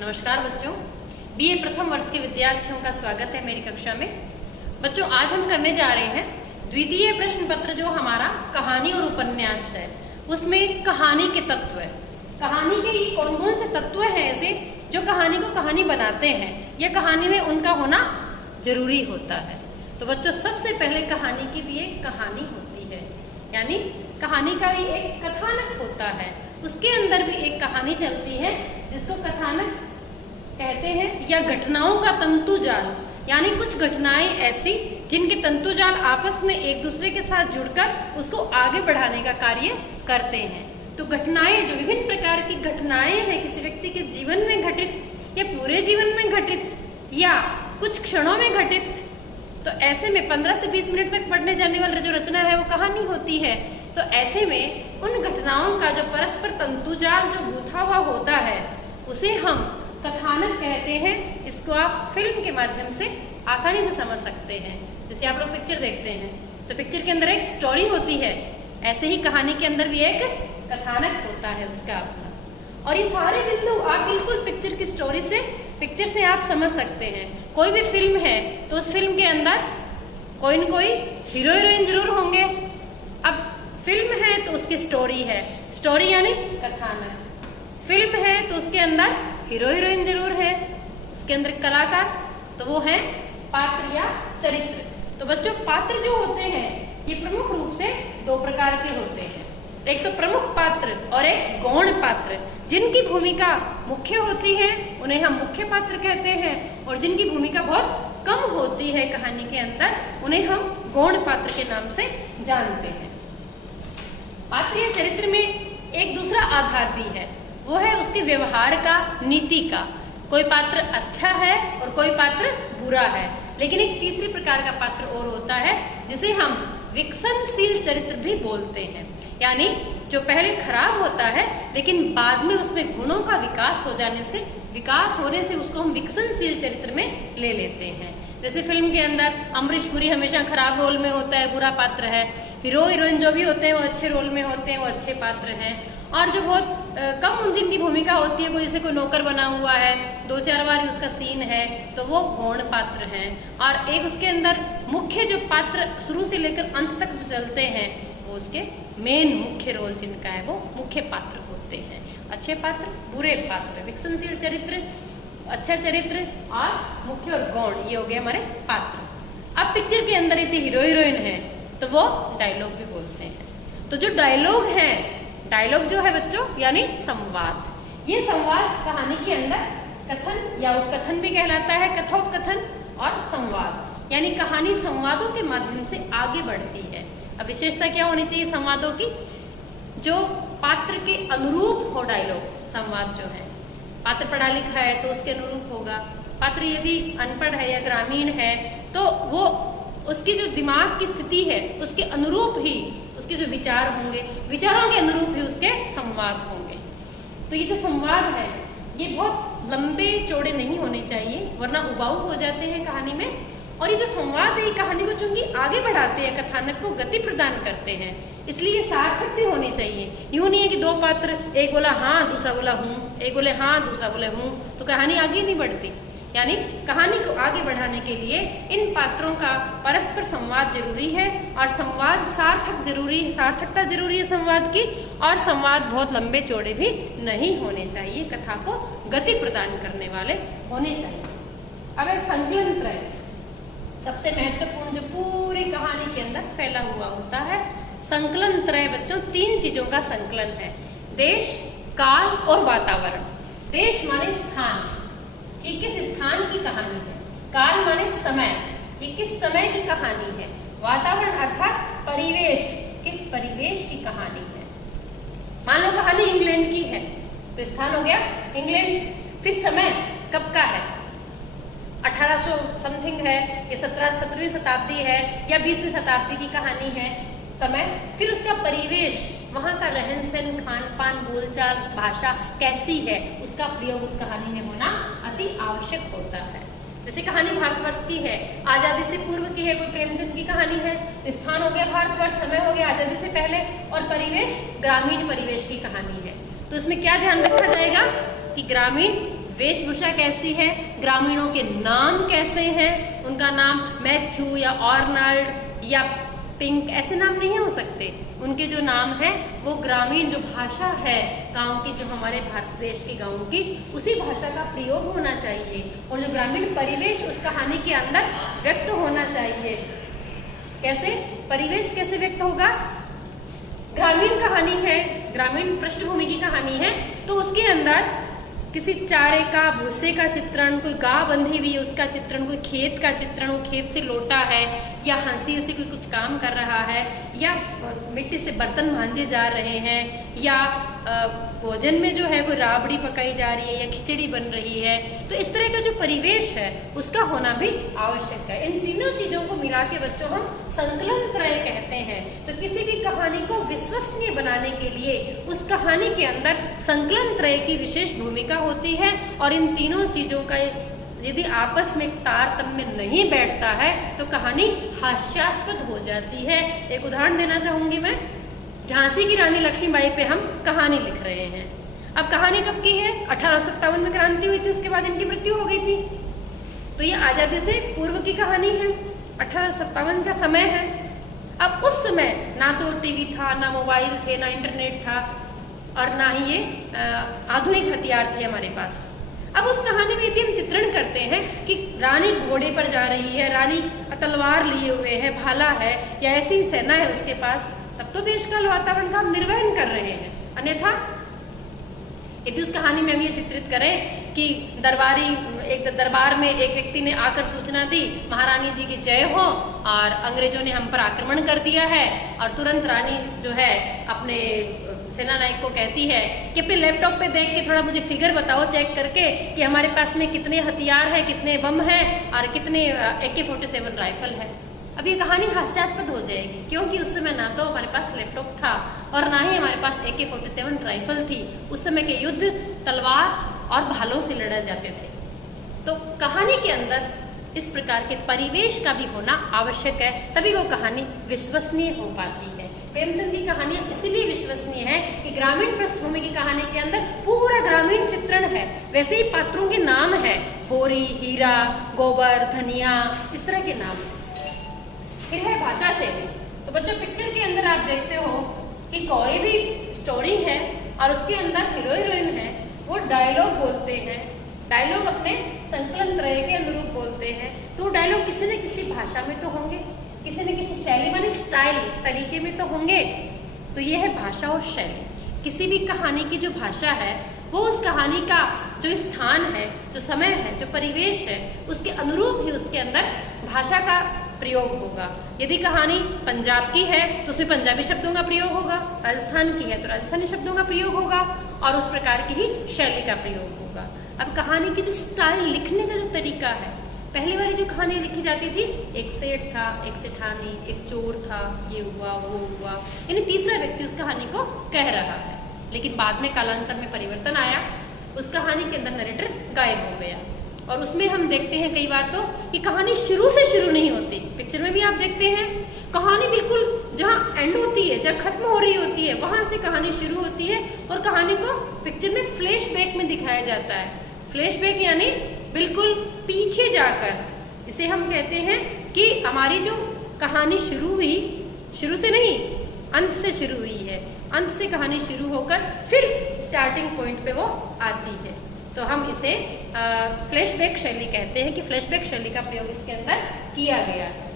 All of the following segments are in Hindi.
नमस्कार बच्चों, बीए प्रथम वर्ष के विद्यार्थियों का स्वागत है मेरी कक्षा में। बच्चों, आज हम करने जा रहे हैं द्वितीय प्रश्न पत्र जो हमारा कहानी और उपन्यास है, उसमें कहानी के तत्व है। कहानी के कौन कौन से तत्व हैं ऐसे जो कहानी को कहानी बनाते हैं या कहानी में उनका होना जरूरी होता है। तो बच्चों, सबसे पहले कहानी की भी एक कहानी होती है, यानी कहानी का भी एक कथानक होता है। उसके अंदर भी एक कहानी चलती है जिसको कथानक कहते हैं, या घटनाओं का तंतुजाल, यानी कुछ घटनाएं ऐसी जिनके तंतुजाल आपस में एक दूसरे के साथ जुड़कर उसको आगे बढ़ाने का कार्य करते हैं। तो घटनाएं, जो विभिन्न प्रकार की घटनाएं हैं किसी व्यक्ति के जीवन में घटित या पूरे जीवन में घटित या कुछ क्षणों में घटित, तो ऐसे में 15 से 20 मिनट तक पढ़ने जाने वाली जो रचना है वो कहानी होती है। तो ऐसे में उन घटनाओं का जो परस्पर तंतुजाल जो गूंथा हुआ होता है उसे हम कथानक कहते हैं। इसको आप फिल्म के माध्यम से आसानी से समझ सकते हैं। जैसे आप लोग पिक्चर देखते हैं तो पिक्चर के अंदर एक स्टोरी होती है, ऐसे ही कहानी के अंदर भी एक कथानक होता है उसका अपना। और ये सारे बिंदु आप बिल्कुल पिक्चर की स्टोरी से, पिक्चर से आप समझ सकते हैं। कोई भी फिल्म है तो उस फिल्म के अंदर कोई न कोई हीरो हीरोइन जरूर होंगे। अब फिल्म है तो उसकी स्टोरी है, स्टोरी यानी कथानक। फिल्म है तो उसके अंदर हीरो हीरोइन जरूर है, उसके अंदर कलाकार, तो वो है पात्र या चरित्र। तो बच्चों, पात्र जो होते हैं ये प्रमुख रूप से दो प्रकार के होते हैं। एक तो प्रमुख पात्र और एक गौण पात्र। जिनकी भूमिका मुख्य होती है उन्हें हम मुख्य पात्र कहते हैं, और जिनकी भूमिका बहुत कम होती है कहानी के अंदर उन्हें हम गौण पात्र के नाम से जानते हैं। पात्र या चरित्र में एक दूसरा आधार भी है, वो है उसके व्यवहार का, नीति का। कोई पात्र अच्छा है और कोई पात्र बुरा है। लेकिन एक तीसरी प्रकार का पात्र और होता है जिसे हम विकसनशील चरित्र भी बोलते हैं, यानी जो पहले खराब होता है लेकिन बाद में उसमें गुणों का विकास होने से उसको हम विकसनशील चरित्र में ले लेते हैं। जैसे फिल्म के अंदर अमरीश पुरी हमेशा खराब रोल में होता है, बुरा पात्र है। हीरो हीरोइन जो भी होते हैं वो अच्छे रोल में होते हैं, वो अच्छे पात्र हैं। और जो बहुत कम जिनकी भूमिका होती है, कोई जैसे कोई नौकर बना हुआ है, 2-4 बार उसका सीन है, तो वो गौण पात्र हैं। और एक उसके अंदर मुख्य जो पात्र शुरू से लेकर अंत तक जो चलते हैं वो उसके मेन मुख्य रोल जिनका है वो मुख्य पात्र होते हैं। अच्छे पात्र, बुरे पात्र, विकसनशील चरित्र, अच्छा चरित्र और मुख्य और गौण, ये हो गए हमारे पात्र। अब पिक्चर के अंदर यदि हीरो हीरोइन है तो वो डायलॉग भी बोलते हैं। तो जो डायलॉग है, डायलॉग जो है बच्चों यानी संवाद। ये संवाद कहानी के अंदर कथन या उपकथन भी कहलाता है, कथोपकथन और संवाद, यानी कहानी संवादों के माध्यम से आगे बढ़ती है। अब विशेषता क्या होनी चाहिए संवादों की? जो पात्र के अनुरूप हो डायलॉग। संवाद जो है, पात्र पढ़ा लिखा है तो उसके अनुरूप होगा। पात्र यदि अनपढ़ है या ग्रामीण है तो वो उसकी जो दिमाग की स्थिति है उसके अनुरूप ही उसके जो विचार होंगे, विचारों के अनुरूप ही उसके संवाद होंगे। तो ये जो संवाद है ये बहुत लंबे चौड़े नहीं होने चाहिए, वरना उबाऊ हो जाते हैं कहानी में। और ये जो संवाद है ये कहानी को चूंकि आगे बढ़ाते हैं, कथानक को गति प्रदान करते हैं, इसलिए ये सार्थक भी होने चाहिए। यूं नहीं है कि दो पात्र, एक बोला हाँ दूसरा बोला हूं, एक बोले हाँ दूसरा बोले हूं, तो कहानी आगे नहीं बढ़ती। यानी कहानी को आगे बढ़ाने के लिए इन पात्रों का परस्पर संवाद जरूरी है, और संवाद सार्थकता जरूरी है संवाद की, और संवाद बहुत लंबे चौड़े भी नहीं होने चाहिए, कथा को गति प्रदान करने वाले होने चाहिए। अब एक संकलन त्रय, सबसे महत्वपूर्ण जो पूरी कहानी के अंदर फैला हुआ होता है। संकलन त्रय बच्चों 3 चीजों का संकलन है: देश, काल और वातावरण। देश माने स्थान, ये किस स्थान की कहानी है। काल माने समय, ये किस समय की कहानी है। वातावरण अर्थात परिवेश, किस परिवेश की कहानी है। मान लो कहानी इंग्लैंड की है तो स्थान हो गया इंग्लैंड, फिर समय कब का है, 1800 समथिंग है, या 17वीं शताब्दी है या 20वीं शताब्दी की कहानी है समय। फिर उसका परिवेश, वहां का रहन सहन, खान पान, बोलचाल, भाषा कैसी है, उसका प्रयोग उस कहानी में होना अति आवश्यक होता है। जैसे कहानी भारतवर्ष की है, आजादी से पूर्व की है, कोई प्रेमचंद की कहानी है, तो स्थान हो गया भारतवर्ष, समय हो गया आजादी से पहले, और परिवेश ग्रामीण परिवेश की कहानी है। तो उसमें क्या ध्यान रखा जाएगा कि ग्रामीण वेशभूषा कैसी है, ग्रामीणों के नाम कैसे हैं, उनका नाम मैथ्यू या आर्नल्ड या पिंक ऐसे नाम नहीं हो सकते। उनके जो नाम है वो ग्रामीण जो भाषा है गांव की, जो हमारे भारत देश के गांव की, उसी भाषा का प्रयोग होना चाहिए। और जो ग्रामीण परिवेश उस कहानी के अंदर व्यक्त होना चाहिए। कैसे परिवेश कैसे व्यक्त होगा? ग्रामीण कहानी है, ग्रामीण पृष्ठभूमि की कहानी है, तो उसके अंदर किसी चारे का, भूसे का चित्रण, कोई गाय बंधी हुई है उसका चित्रण, कोई खेत का चित्रण, वो खेत से लौटा है, या हंसी से कोई कुछ काम कर रहा है, या मिट्टी से बर्तन मांजे जा रहे हैं, या भोजन में जो है कोई राबड़ी पकाई जा रही है या खिचड़ी बन रही है। तो इस तरह का जो परिवेश है उसका होना भी आवश्यक है। इन तीनों चीजों को मिला के बच्चों हम संकलन त्रय कहते हैं। तो किसी भी कहानी को विश्वसनीय बनाने के लिए उस कहानी के अंदर संकलन त्रय की विशेष भूमिका होती है। और इन तीनों चीजों का यदि आपस में तारतम्य नहीं बैठता है तो कहानी हास्यास्पद हो जाती है। एक उदाहरण देना चाहूंगी मैं। झांसी की रानी लक्ष्मीबाई पे हम कहानी लिख रहे हैं। अब कहानी कब की है? 1857 में क्रांति हुई थी, उसके बाद इनकी मृत्यु हो गई थी। तो ये आजादी से पूर्व की कहानी है, 1857 का समय है। अब उस समय ना तो टीवी था, ना मोबाइल थे, ना इंटरनेट था, और ना ही ये आधुनिक हथियार थे हमारे पास। अब उस कहानी में यदि हम चित्रण करते हैं कि रानी घोड़े पर जा रही है, रानी तलवार लिए हुए है, भाला है, या ऐसी सेना है उसके पास, तब तो देश का वातावरण का हम निर्वहन कर रहे हैं। अन्यथा यदि उस कहानी में हम ये चित्रित करें कि एक दरबार में एक व्यक्ति ने आकर सूचना दी, महारानी जी की जय हो, और अंग्रेजों ने हम पर आक्रमण कर दिया है, और तुरंत रानी जो है अपने सेना नायक को कहती है कि अपने लैपटॉप पे देख के थोड़ा मुझे फिगर बताओ चेक करके कि हमारे पास में कितने हथियार है, कितने बम है, और कितने AK-47 राइफल है। अब ये कहानी हास्यास्पद हो जाएगी, क्योंकि उस समय ना तो हमारे पास लैपटॉप था और ना ही हमारे पास AK-47 राइफल थी। उस समय के युद्ध तलवार और भालों से लड़े जाते थे। तो कहानी के अंदर इस प्रकार के परिवेश का भी होना आवश्यक है, तभी वो कहानी विश्वसनीय हो पाती है। प्रेमचंद की कहानियां इसीलिए विश्वसनीय है कि ग्रामीण पृष्ठभूमि की कहानी के अंदर पूरा ग्रामीण चित्रण है। वैसे ही पात्रों के नाम है, होरी, हीरा, गोबर, धनिया, इस तरह के नाम। फिर है भाषा शैली। तो बच्चों पिक्चर के अंदर आप देखते हो कि कोई भी स्टोरी है और उसके अंदर हीरो हीरोइन है, वो डायलॉग बोलते हैं, डायलॉग अपने संकलन त्रय के अनुरूप बोलते हैं। तो वो डायलॉग किसी न किसी भाषा में तो होंगे, किसी न किसी शैली माने स्टाइल तरीके में तो होंगे। तो ये है भाषा और शैली। किसी भी कहानी की जो भाषा है वो उस कहानी का जो स्थान है, जो समय है, जो परिवेश है, उसके अनुरूप ही उसके अंदर भाषा का प्रयोग होगा। यदि कहानी पंजाब की है तो उसमें पंजाबी शब्दों का प्रयोग होगा, राजस्थान की है तो राजस्थानी शब्दों का प्रयोग होगा, और उस प्रकार की ही शैली का प्रयोग होगा। अब कहानी की जो स्टाइल, लिखने का जो तरीका है, पहली वाली जो कहानी लिखी जाती थी, एक सेठ था, एक सेठानी, एक चोर था, ये हुआ वो हुआ, यानी तीसरा व्यक्ति उस कहानी को कह रहा है। लेकिन बाद में कालांतर में परिवर्तन आया, उस कहानी के अंदर नरेटर गायब हो गया, और उसमें हम देखते हैं कई बार तो कि कहानी शुरू से शुरू नहीं होती। पिक्चर में भी आप देखते हैं कहानी बिल्कुल जहाँ एंड होती है, जहाँ खत्म हो रही होती है, वहां से कहानी शुरू होती है, और कहानी को पिक्चर में फ्लैशबैक में दिखाया जाता है। फ्लैशबैक यानी बिल्कुल पीछे जाकर, इसे हम कहते हैं कि हमारी जो कहानी शुरू हुई, शुरू से नहीं अंत से शुरू हुई है, अंत से कहानी शुरू होकर फिर स्टार्टिंग पॉइंट पे वो आती है। तो हम इसे फ्लैशबैक शैली कहते हैं कि फ्लैशबैक शैली का प्रयोग इसके अंदर किया गया है।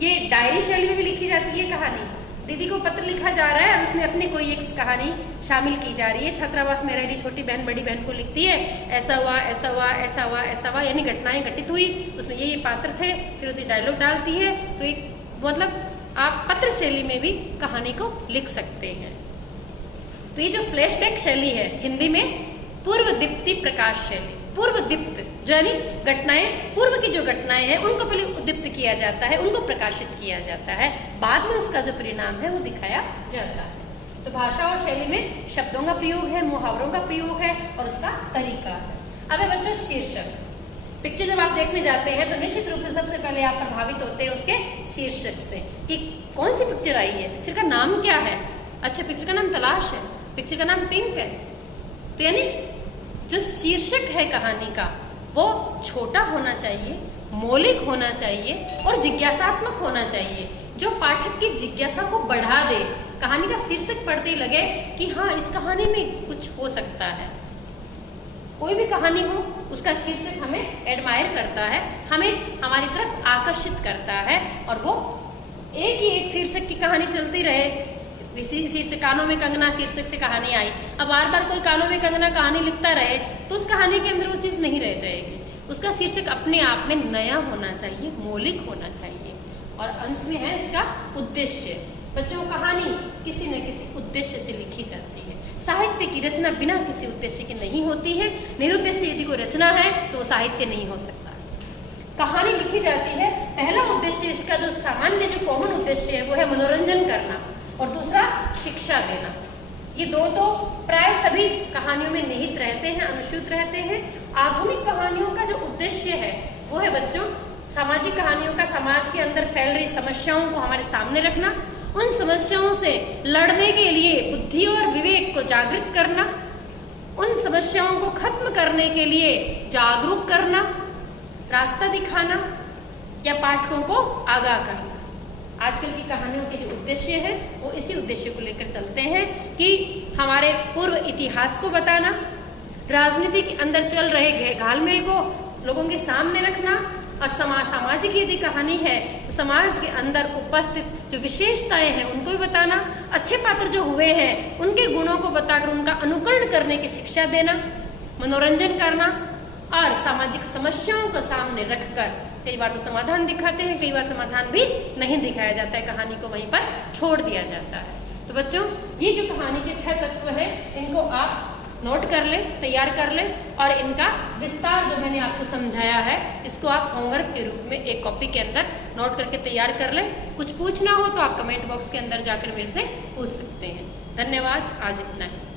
ये डायरी शैली में भी लिखी जाती है कहानी। दीदी को पत्र लिखा जा रहा है और उसमें अपनी कोई एक कहानी शामिल की जा रही है। छात्रावास में रह रही छोटी बहन बड़ी बहन को लिखती है, ऐसा हुआ, ऐसा हुआ, ऐसा हुआ, ऐसा हुआ, यानी घटनाएं घटित हुई, उसमें ये पात्र थे, फिर उसे डायलॉग डालती है। तो एक मतलब आप पत्र शैली में भी कहानी को लिख सकते हैं। तो ये जो फ्लैशबैक शैली है, हिंदी में पूर्व दीप्ति प्रकाश शैली। पूर्व दीप्त जो यानी घटनाएं, पूर्व की जो घटनाएं हैं उनको पहले उद्दीप्त किया जाता है, उनको प्रकाशित किया जाता है, बाद में उसका जो परिणाम है वो दिखाया जाता है। तो भाषा और शैली में शब्दों का प्रयोग है, मुहावरों का प्रयोग है, और उसका तरीका है। अब है बच्चों शीर्षक। पिक्चर जब आप देखने जाते हैं तो निश्चित रूप से सबसे पहले आप प्रभावित होते हैं उसके शीर्षक से कि कौन सी पिक्चर आई है, पिक्चर का नाम क्या है। अच्छा, पिक्चर का नाम तलाश है, पिक्चर का नाम पिंक है। तो यानी जो शीर्षक है कहानी का वो छोटा होना चाहिए, मौलिक होना चाहिए और जिज्ञासात्मक होना चाहिए, जो पाठक की जिज्ञासा को बढ़ा दे। कहानी का शीर्षक पढ़ते ही लगे कि हाँ, इस कहानी में कुछ हो सकता है। कोई भी कहानी हो, उसका शीर्षक हमें एडमायर करता है, हमें हमारी तरफ आकर्षित करता है, और वो एक ही एक शीर्षक की कहानी चलती रहे। इसी शीर्षक कानों में कंगना शीर्षक से कहानी आई, अब बार बार कोई कानों में कंगना कहानी लिखता रहे तो उस कहानी के अंदर वो चीज नहीं रह जाएगी। उसका शीर्षक अपने आप में नया होना चाहिए, मौलिक होना चाहिए। और अंत में है इसका उद्देश्य। बच्चों, कहानी किसी न किसी उद्देश्य से लिखी जाती है। साहित्य की रचना बिना किसी उद्देश्य की नहीं होती है। निरुद्देश्य यदि कोई रचना है तो वो साहित्य नहीं हो सकता। कहानी लिखी जाती है, पहला उद्देश्य इसका जो सामान्य जो कॉमन उद्देश्य है वो है मनोरंजन करना, और दूसरा शिक्षा देना। ये दो तो प्राय सभी कहानियों में निहित रहते हैं, अनुस्यूत रहते हैं। आधुनिक कहानियों का जो उद्देश्य है वो है बच्चों, सामाजिक कहानियों का समाज के अंदर फैल रही समस्याओं को हमारे सामने रखना, उन समस्याओं से लड़ने के लिए बुद्धि और विवेक को जागृत करना, उन समस्याओं को खत्म करने के लिए जागरूक करना, रास्ता दिखाना या पाठकों को आगाह करना। आजकल की कहानियों के जो उद्देश्य है वो इसी उद्देश्य को लेकर चलते हैं कि हमारे पूर्व इतिहास को बताना, राजनीति के अंदर चल रहे घालमेल को लोगों के सामने रखना, और सामाजिक यदि कहानी है तो समाज के अंदर उपस्थित जो विशेषताएं हैं उनको भी बताना, अच्छे पात्र जो हुए हैं उनके गुणों को बताकर उनका अनुकरण करने की शिक्षा देना, मनोरंजन करना, और सामाजिक समस्याओं को सामने रखकर कई बार तो समाधान दिखाते हैं, कई बार समाधान भी नहीं दिखाया जाता है, कहानी को वहीं पर छोड़ दिया जाता है। तो बच्चों, ये जो कहानी के 6 तत्व हैं इनको आप नोट कर लें, तैयार कर लें, और इनका विस्तार जो मैंने आपको समझाया है इसको आप होमवर्क के रूप में एक कॉपी के अंदर नोट करके तैयार कर लें। कुछ पूछना हो तो आप कमेंट बॉक्स के अंदर जाकर मेरे से पूछ सकते हैं। धन्यवाद, आज इतना ही।